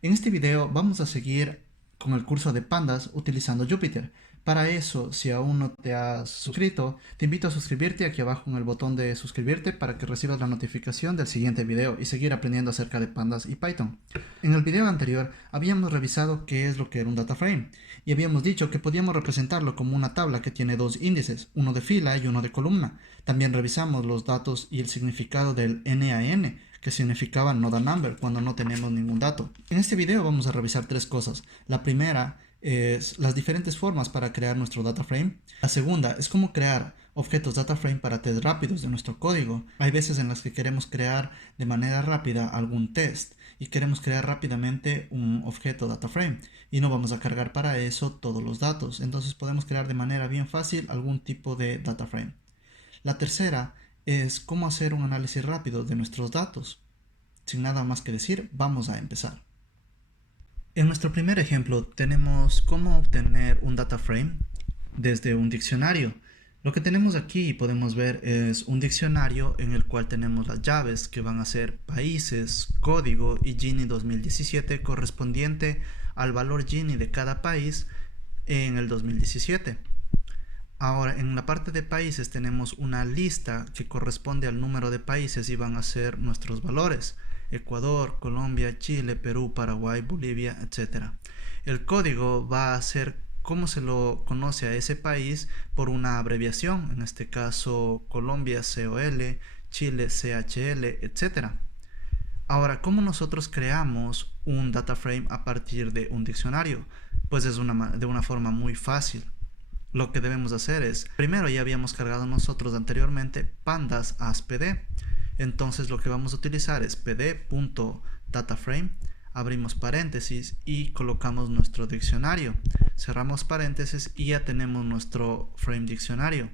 En este video vamos a seguir con el curso de Pandas utilizando Jupyter. Para eso, si aún no te has suscrito, te invito a suscribirte aquí abajo en el botón de suscribirte para que recibas la notificación del siguiente video y seguir aprendiendo acerca de Pandas y Python. En el video anterior habíamos revisado qué es lo que era un data frame y habíamos dicho que podíamos representarlo como una tabla que tiene dos índices, uno de fila y uno de columna. También revisamos los datos y el significado del NaN, que significaba not a number cuando no tenemos ningún dato. En este video vamos a revisar tres cosas. La primera es las diferentes formas para crear nuestro data frame. La segunda es cómo crear objetos data frame para test rápidos de nuestro código. Hay veces en las que queremos crear de manera rápida algún test y queremos crear rápidamente un objeto data frame y no vamos a cargar para eso todos los datos. Entonces podemos crear de manera bien fácil algún tipo de data frame. La tercera es cómo hacer un análisis rápido de nuestros datos. Sin nada más que decir, vamos a empezar. En nuestro primer ejemplo tenemos cómo obtener un data frame desde un diccionario. Lo que tenemos aquí podemos ver es un diccionario en el cual tenemos las llaves que van a ser países, código y Gini 2017 correspondiente al valor Gini de cada país en el 2017. Ahora, en la parte de países tenemos una lista que corresponde al número de países y van a ser nuestros valores: Ecuador, Colombia, Chile, Perú, Paraguay, Bolivia, etc. El código va a ser cómo se lo conoce a ese país por una abreviación, en este caso Colombia COL, Chile CHL, etc. Ahora, ¿cómo nosotros creamos un data frame a partir de un diccionario? Pues es de una forma muy fácil. Lo que debemos hacer es, primero ya habíamos cargado nosotros anteriormente pandas ASPD. Entonces lo que vamos a utilizar es pd.dataframe, abrimos paréntesis y colocamos nuestro diccionario. Cerramos paréntesis y ya tenemos nuestro frame diccionario.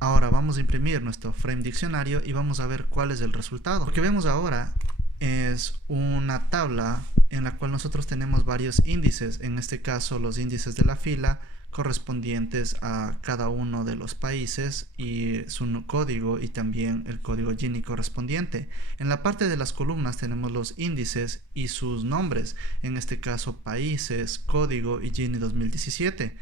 Ahora vamos a imprimir nuestro frame diccionario y vamos a ver cuál es el resultado. Lo que vemos ahora es una tabla en la cual nosotros tenemos varios índices, en este caso los índices de la fila correspondientes a cada uno de los países y su código y también el código Gini correspondiente. En la parte de las columnas tenemos los índices y sus nombres, en este caso países, código y Gini 2017.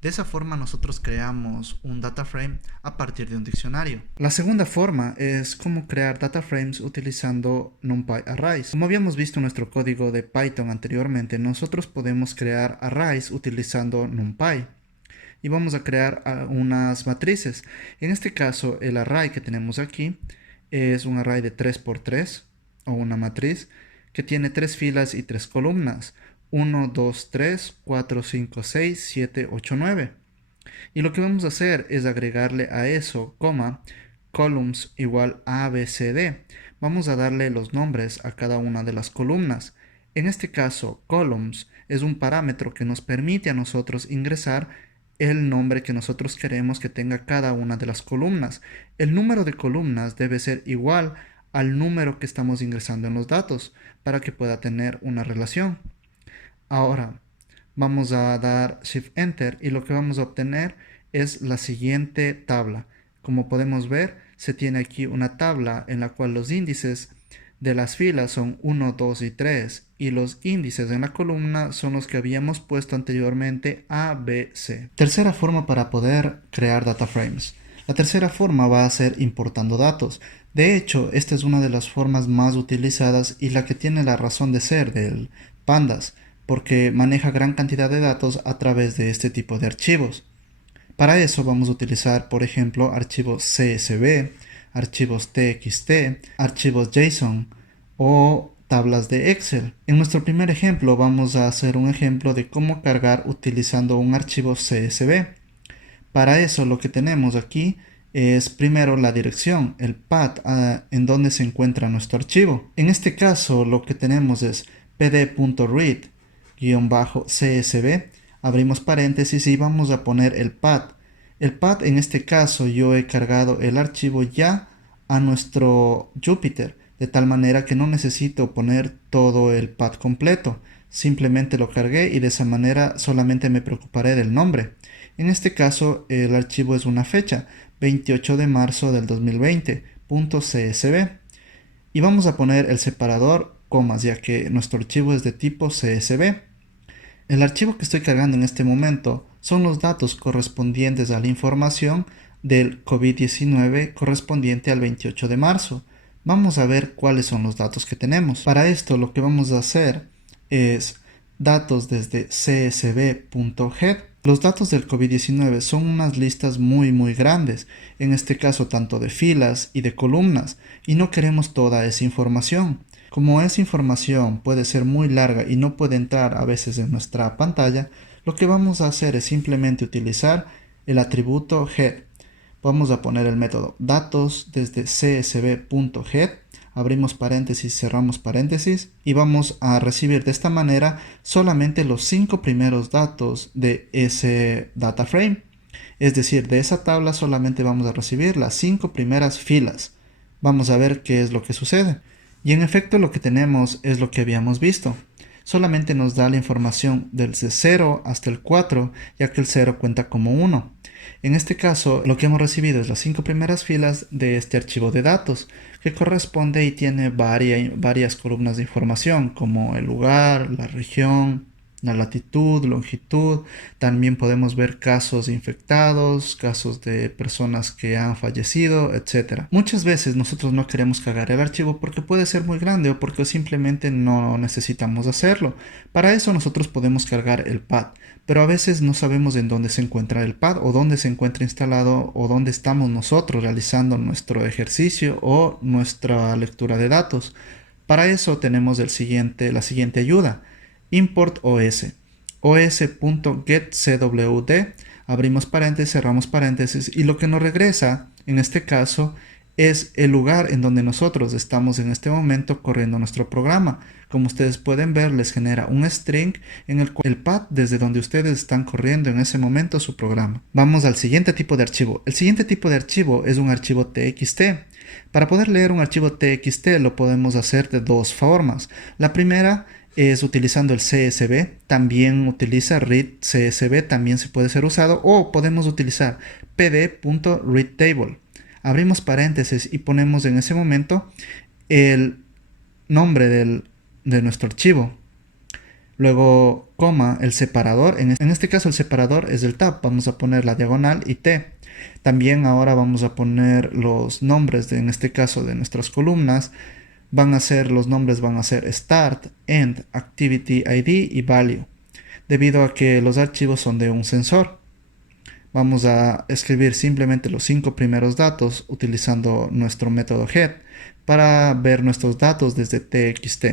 De esa forma nosotros creamos un data frame a partir de un diccionario. La segunda forma es cómo crear data frames utilizando NumPy Arrays. Como habíamos visto en nuestro código de Python anteriormente, nosotros podemos crear arrays utilizando NumPy. Y vamos a crear unas matrices. En este caso, el array que tenemos aquí es un array de 3×3 o una matriz que tiene 3 filas y 3 columnas. 1, 2, 3, 4, 5, 6, 7, 8, 9. Y lo que vamos a hacer es agregarle a eso, columns igual a, b, c, d. Vamos a darle los nombres a cada una de las columnas. En este caso, columns es un parámetro que nos permite a nosotros ingresar el nombre que nosotros queremos que tenga cada una de las columnas. El número de columnas debe ser igual al número que estamos ingresando en los datos para que pueda tener una relación. Ahora vamos a dar Shift Enter y lo que vamos a obtener es la siguiente tabla. Como podemos ver, se tiene aquí una tabla en la cual los índices de las filas son 1, 2 y 3 y los índices en la columna son los que habíamos puesto anteriormente A, B, C. Tercera forma para poder crear data frames. La tercera forma va a ser importando datos. De hecho, esta es una de las formas más utilizadas y la que tiene la razón de ser del Pandas, porque maneja gran cantidad de datos a través de este tipo de archivos. Para eso vamos a utilizar, por ejemplo, archivos CSV, archivos TXT, archivos JSON o tablas de Excel. En nuestro primer ejemplo vamos a hacer un ejemplo de cómo cargar utilizando un archivo CSV. Para eso lo que tenemos aquí es primero la dirección, el path en donde se encuentra nuestro archivo. En este caso lo que tenemos es pd.read_csv, abrimos paréntesis y vamos a poner el path. El path en este caso yo he cargado el archivo ya a nuestro Jupyter, de tal manera que no necesito poner todo el path completo. Simplemente lo cargué y de esa manera solamente me preocuparé del nombre. En este caso el archivo es una fecha, 28 de marzo del 2020, .csv. Y vamos a poner el separador comas, ya que nuestro archivo es de tipo CSV. El archivo que estoy cargando en este momento son los datos correspondientes a la información del COVID-19 correspondiente al 28 de marzo. Vamos a ver cuáles son los datos que tenemos. Para esto lo que vamos a hacer es datos desde csv.head. Los datos del COVID-19 son unas listas muy grandes, en este caso tanto de filas y de columnas, y no queremos toda esa información. Como esa información puede ser muy larga y no puede entrar a veces en nuestra pantalla, lo que vamos a hacer es simplemente utilizar el atributo head. Vamos a poner el método datos desde csv.head, abrimos paréntesis, cerramos paréntesis y vamos a recibir de esta manera solamente los 5 primeros datos de ese data frame. Es decir, de esa tabla solamente vamos a recibir las 5 primeras filas. Vamos a ver qué es lo que sucede. Y en efecto lo que tenemos es lo que habíamos visto. Solamente nos da la información desde 0 hasta el 4, ya que el 0 cuenta como 1. En este caso, lo que hemos recibido es las 5 primeras filas de este archivo de datos, que corresponde y tiene varias columnas de información, como el lugar, la región, la latitud, longitud. También podemos ver casos infectados, casos de personas que han fallecido, etc. Muchas veces nosotros no queremos cargar el archivo porque puede ser muy grande o porque simplemente no necesitamos hacerlo. Para eso nosotros podemos cargar el pad, pero a veces no sabemos en dónde se encuentra el pad o dónde se encuentra instalado o dónde estamos nosotros realizando nuestro ejercicio o nuestra lectura de datos. Para eso tenemos la siguiente ayuda. Import OS, os.getCwd, abrimos paréntesis, cerramos paréntesis y lo que nos regresa en este caso es el lugar en donde nosotros estamos en este momento corriendo nuestro programa. Como ustedes pueden ver, les genera un string en el cual el path desde donde ustedes están corriendo en ese momento su programa. Vamos al siguiente tipo de archivo. El siguiente tipo de archivo es un archivo TXT. Para poder leer un archivo TXT lo podemos hacer de dos formas. La primera es utilizando el CSV, también utiliza read CSV, también se puede ser usado, o podemos utilizar pd.readTable. Abrimos paréntesis y ponemos en ese momento el nombre de nuestro archivo. Luego, coma, el separador. En este caso el separador es el tab. Vamos a poner la diagonal y T. También ahora vamos a poner los nombres, en este caso de nuestras columnas. Los nombres van a ser Start, End, Activity ID y Value, debido a que los archivos son de un sensor. Vamos a escribir simplemente los 5 primeros datos utilizando nuestro método head para ver nuestros datos desde TXT.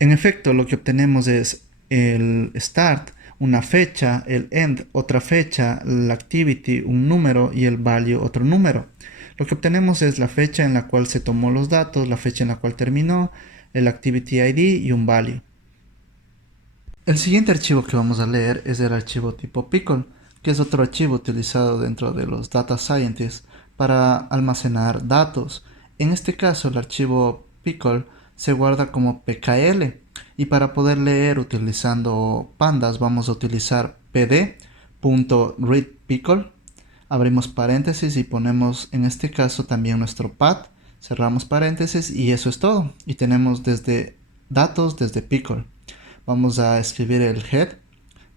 En efecto, lo que obtenemos es el Start, una fecha, el End, otra fecha, la Activity, un número y el Value, otro número. Lo que obtenemos es la fecha en la cual se tomó los datos, la fecha en la cual terminó, el Activity ID y un Value. El siguiente archivo que vamos a leer es el archivo tipo pickle, que es otro archivo utilizado dentro de los Data Scientists para almacenar datos. En este caso, el archivo pickle se guarda como pkl y para poder leer utilizando pandas vamos a utilizar pd.readPickle. Abrimos paréntesis y ponemos en este caso también nuestro path, cerramos paréntesis y eso es todo. Y tenemos datos desde pickle. Vamos a escribir el head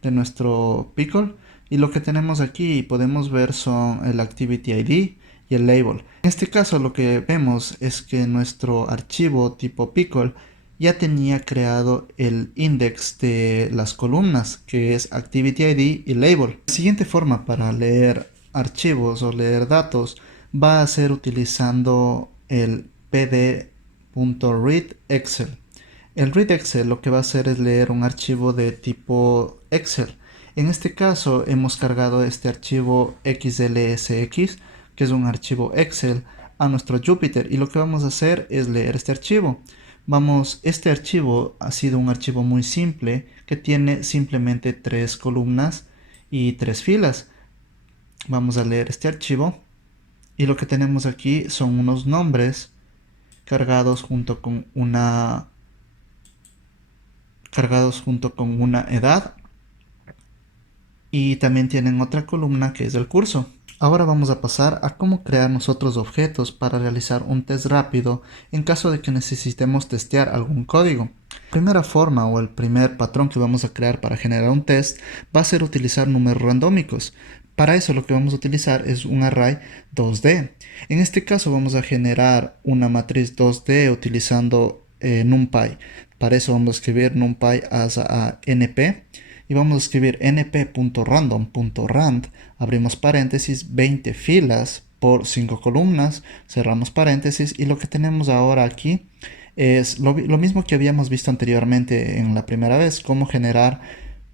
de nuestro pickle y lo que tenemos aquí podemos ver son el activity ID y el label. En este caso lo que vemos es que nuestro archivo tipo pickle ya tenía creado el index de las columnas, que es activity ID y label. La siguiente forma para leer archivos o leer datos va a ser utilizando el pd.readExcel. El readExcel lo que va a hacer es leer un archivo de tipo Excel. En este caso hemos cargado este archivo xlsx, que es un archivo Excel, a nuestro Jupyter y lo que vamos a hacer es leer este archivo. Este archivo ha sido un archivo muy simple que tiene simplemente 3 columnas y 3 filas. Vamos a leer este archivo y lo que tenemos aquí son unos nombres cargados junto con una edad y también tienen otra columna que es el curso. Ahora vamos a pasar a cómo crear nosotros objetos para realizar un test rápido en caso de que necesitemos testear algún código. La primera forma o el primer patrón que vamos a crear para generar un test va a ser utilizar números randómicos. Para eso lo que vamos a utilizar es un array 2D. En este caso vamos a generar una matriz 2D utilizando NumPy. Para eso vamos a escribir NumPy as a np. Y vamos a escribir np.random.rand, abrimos paréntesis, 20 filas por 5 columnas, cerramos paréntesis, y lo que tenemos ahora aquí es lo mismo que habíamos visto anteriormente en la primera vez, cómo generar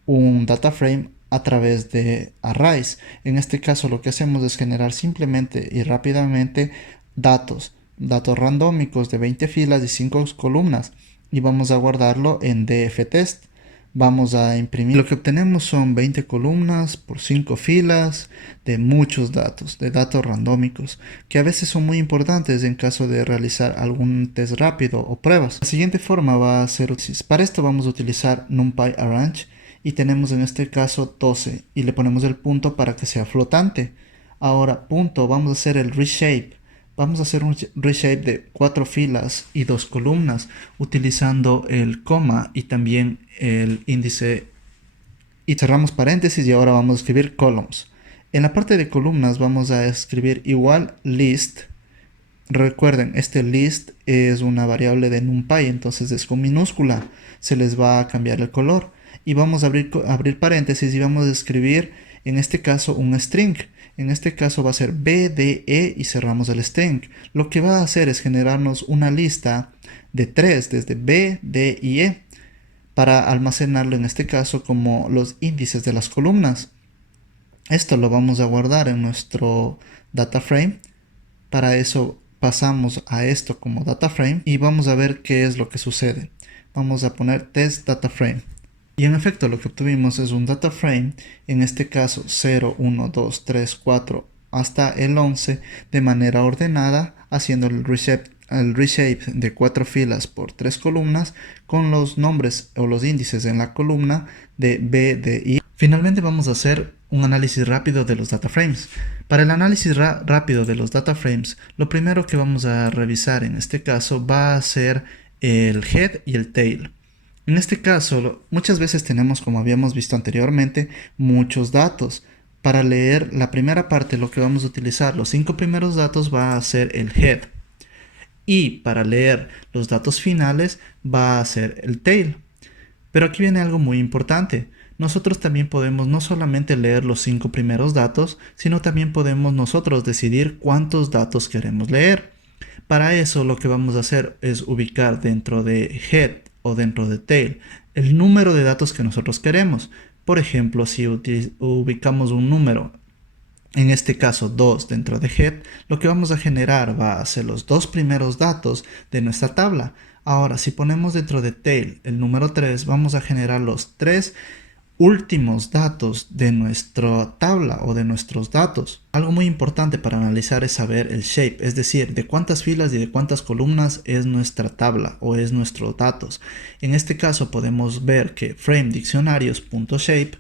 un data frame a través de arrays. En este caso lo que hacemos es generar simplemente y rápidamente datos randómicos de 20 filas y 5 columnas, y vamos a guardarlo en dftest. Vamos a imprimir. Lo que obtenemos son 20 columnas por 5 filas de muchos datos, de datos randómicos, que a veces son muy importantes en caso de realizar algún test rápido o pruebas. La siguiente forma va a ser, para esto vamos a utilizar NumPy Arrange, y tenemos en este caso 12 y le ponemos el punto para que sea flotante. Ahora punto, vamos a hacer el reshape. Vamos a hacer un reshape de 4 filas y 2 columnas utilizando el coma y también el índice, y cerramos paréntesis, y ahora vamos a escribir columns. En la parte de columnas vamos a escribir igual list. Recuerden, este list es una variable de NumPy, entonces es con minúscula, se les va a cambiar el color, y vamos a abrir paréntesis y vamos a escribir en este caso un string. En este caso va a ser BDE y cerramos el string. Lo que va a hacer es generarnos una lista de 3 desde B, D y E para almacenarlo en este caso como los índices de las columnas. Esto lo vamos a guardar en nuestro data frame. Para eso pasamos a esto como data frame y vamos a ver qué es lo que sucede. Vamos a poner test data frame. Y en efecto lo que obtuvimos es un data frame, en este caso 0, 1, 2, 3, 4 hasta el 11 de manera ordenada, haciendo el reshape de 4 filas por 3 columnas con los nombres o los índices en la columna de B, D y E. Finalmente vamos a hacer un análisis rápido de los data frames. Para el análisis rápido de los data frames, lo primero que vamos a revisar en este caso va a ser el head y el tail. En este caso, muchas veces tenemos, como habíamos visto anteriormente, muchos datos. Para leer la primera parte, lo que vamos a utilizar, los 5 primeros datos, va a ser el head. Y para leer los datos finales, va a ser el tail. Pero aquí viene algo muy importante. Nosotros también podemos no solamente leer los 5 primeros datos, sino también podemos nosotros decidir cuántos datos queremos leer. Para eso, lo que vamos a hacer es ubicar dentro de head o dentro de tail el número de datos que nosotros queremos. Por ejemplo, si ubicamos un número, en este caso 2 dentro de head, lo que vamos a generar va a ser los 2 primeros datos de nuestra tabla. Ahora, si ponemos dentro de tail el número 3, vamos a generar los 3 últimos datos de nuestra tabla o de nuestros datos. Algo muy importante para analizar es saber el shape, es decir, de cuántas filas y de cuántas columnas es nuestra tabla o es nuestros datos. En este caso podemos ver que framediccionarios.shape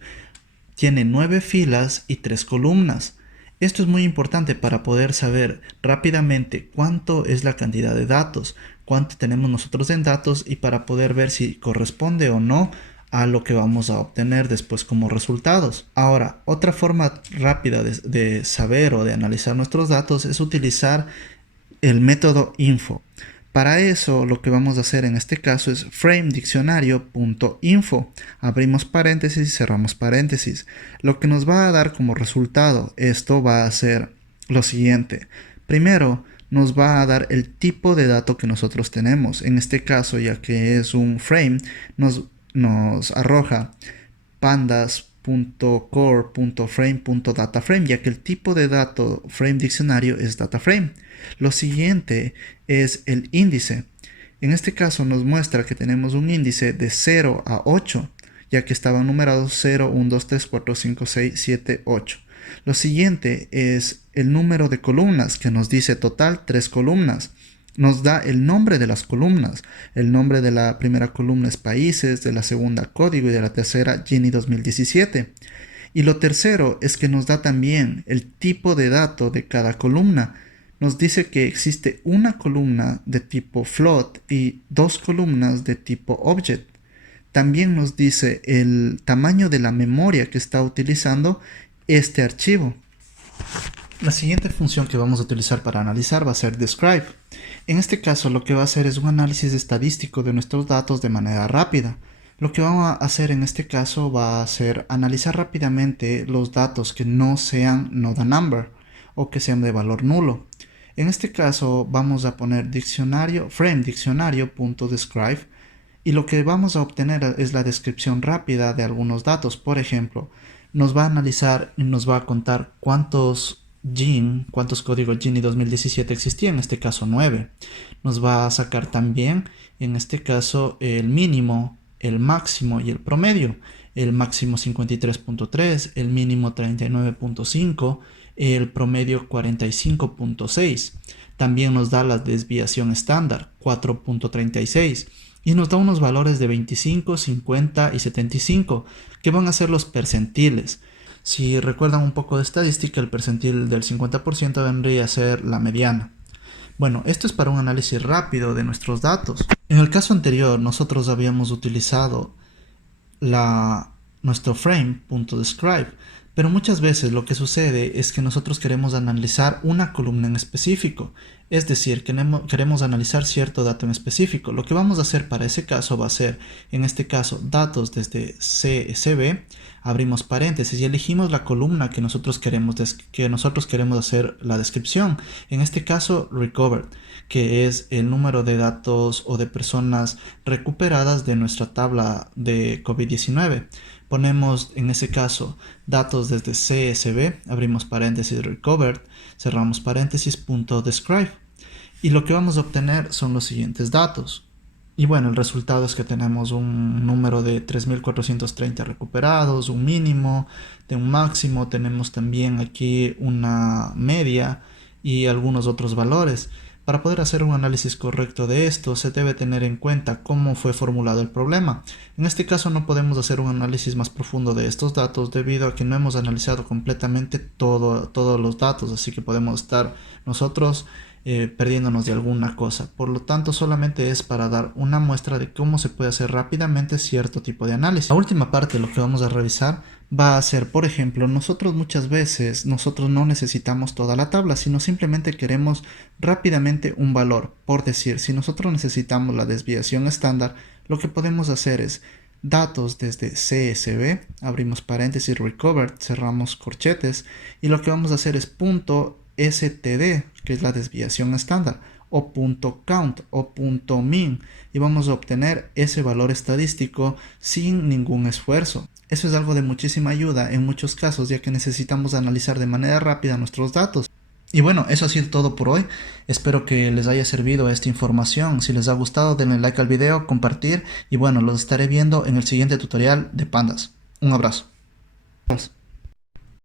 tiene 9 filas y 3 columnas. Esto es muy importante para poder saber rápidamente cuánto es la cantidad de datos, cuánto tenemos nosotros en datos, y para poder ver si corresponde o no a lo que vamos a obtener después como resultados. Ahora, otra forma rápida de saber o de analizar nuestros datos es utilizar el método info. Para eso lo que vamos a hacer en este caso es framediccionario.info. Abrimos paréntesis y cerramos paréntesis. Lo que nos va a dar como resultado esto va a ser lo siguiente. Primero, nos va a dar el tipo de dato que nosotros tenemos. En este caso, ya que es un frame, nos arroja pandas.core.frame.dataframe, ya que el tipo de dato frame diccionario es dataframe. Lo siguiente es el índice. En este caso nos muestra que tenemos un índice de 0 a 8, ya que estaban numerados 0, 1, 2, 3, 4, 5, 6, 7, 8. Lo siguiente es el número de columnas, que nos dice total 3 columnas. Nos da el nombre de las columnas. El nombre de la primera columna es países, de la segunda código y de la tercera Gini 2017. Y lo tercero es que nos da también el tipo de dato de cada columna. Nos dice que existe una columna de tipo float y dos columnas de tipo object. También nos dice el tamaño de la memoria que está utilizando este archivo. La siguiente función que vamos a utilizar para analizar va a ser describe. En este caso lo que va a hacer es un análisis estadístico de nuestros datos de manera rápida. Lo que vamos a hacer en este caso va a ser analizar rápidamente los datos que no sean not a number o que sean de valor nulo. En este caso vamos a poner diccionario, frame diccionario.describe, y lo que vamos a obtener es la descripción rápida de algunos datos. Por ejemplo, nos va a analizar y nos va a contar cuántos códigos Gini 2017 existían, en este caso 9. Nos va a sacar también, en este caso, el mínimo, el máximo y el promedio. El máximo 53.3, el mínimo 39.5, el promedio 45.6. También nos da la desviación estándar 4.36 y nos da unos valores de 25, 50 y 75 que van a ser los percentiles. Si recuerdan un poco de estadística, el percentil del 50% vendría a ser la mediana. Bueno, esto es para un análisis rápido de nuestros datos. En el caso anterior, nosotros habíamos utilizado nuestro frame.describe, pero muchas veces lo que sucede es que nosotros queremos analizar una columna en específico, es decir, queremos analizar cierto dato en específico. Lo que vamos a hacer para ese caso va a ser, en este caso, datos desde CSV, abrimos paréntesis y elegimos la columna que nosotros queremos hacer la descripción. En este caso, recovered, que es el número de datos o de personas recuperadas de nuestra tabla de COVID-19. Ponemos en ese caso datos desde CSV, abrimos paréntesis recovered, cerramos paréntesis, .describe. Y lo que vamos a obtener son los siguientes datos. Y bueno, el resultado es que tenemos un número de 3.430 recuperados, un mínimo, de un máximo, tenemos también aquí una media y algunos otros valores. Para poder hacer un análisis correcto de esto, se debe tener en cuenta cómo fue formulado el problema. En este caso no podemos hacer un análisis más profundo de estos datos debido a que no hemos analizado completamente todos los datos, así que podemos estar nosotros perdiéndonos de alguna cosa. Por lo tanto, solamente es para dar una muestra de cómo se puede hacer rápidamente cierto tipo de análisis. La última parte de lo que vamos a revisar va a ser, por ejemplo, muchas veces no necesitamos toda la tabla, sino simplemente queremos rápidamente un valor. Por decir, si nosotros necesitamos la desviación estándar, lo que podemos hacer es datos desde CSV, abrimos paréntesis, recovered, cerramos corchetes, y lo que vamos a hacer es .std, que es la desviación estándar, o .count o .min, y vamos a obtener ese valor estadístico sin ningún esfuerzo. Eso es algo de muchísima ayuda en muchos casos, ya que necesitamos analizar de manera rápida nuestros datos. Y bueno, eso ha sido todo por hoy. Espero que les haya servido esta información. Si les ha gustado, denle like al video, compartir, y bueno, los estaré viendo en el siguiente tutorial de Pandas. Un abrazo.